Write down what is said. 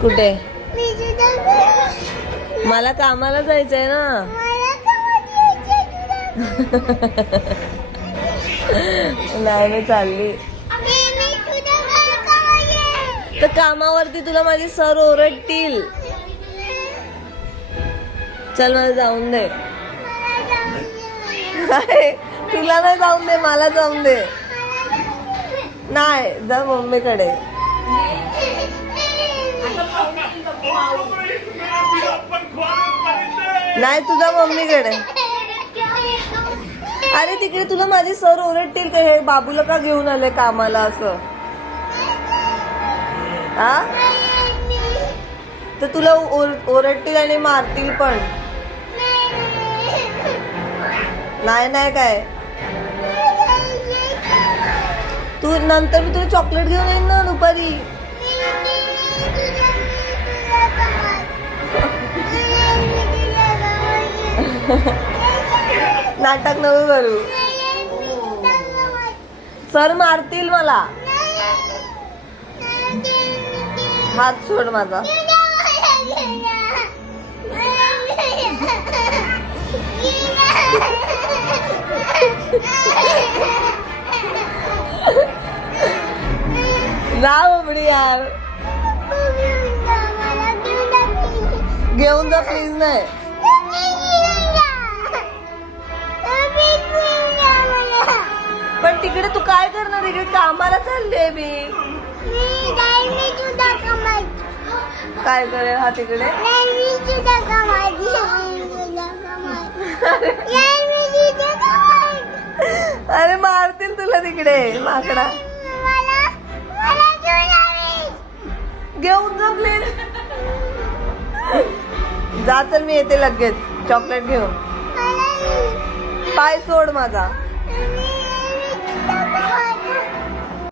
कुठे? मला कामाला जायचंय ना. नाही मी चालली तर कामावरती तुला माझे सर ओरडतील. चल मला जाऊन दे. तुला नाही जाऊन दे, मला जाऊन दे. नाही जा मम्मीकडे. नाही तुझ्या मम्मीकडे. अरे तिकडे तुला माझे सर ओरडतील का हे बाबूला का घेऊन आले कामाला असं. हा तर तुला ओरडतील आणि मारतील पण. नाही नाही काय तू नंतर मी तुला चॉकलेट घेऊन येईन ना दुपारी. नाटक नको करू. सर मारतील मला. हात सोड माझा. जा बाबडी यार. घेऊन जा प्लीज. नाही पण तिकडे तू काय करणार. तिकडे कामाला चालले मी. काय करेल हा तिकडे. अरे मारतील तुला तिकडे माकडा. घेऊन जा प्लीज. जा चल मी येते लगेच चॉकलेट घेऊन. पाय सोड माझा.